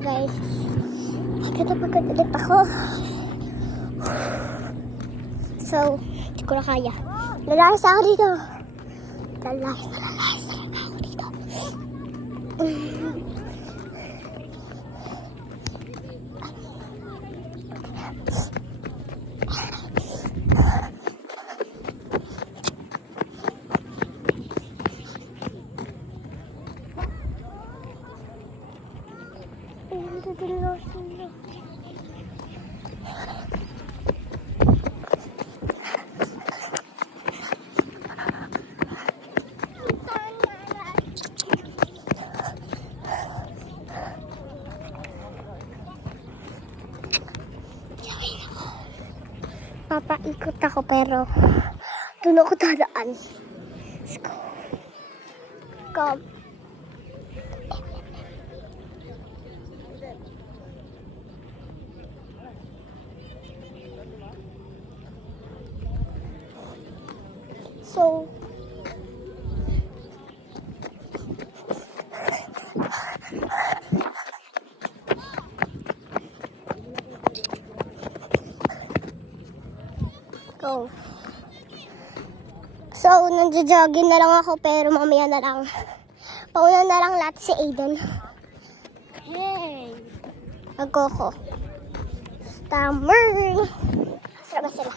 guys. Pagod ulit ako. So, hindi ko na kaya. Lalayas ako dito. Lalayas talaga ako dito. Papaikot ako pero doon ako dadaan. Let's go. Come. So, go. So, nandiyo-jogging na lang ako pero mamaya na lang. Pauna na lang lahat si Aiden. Hey! Mag-go. Stammer! Saan ba sila?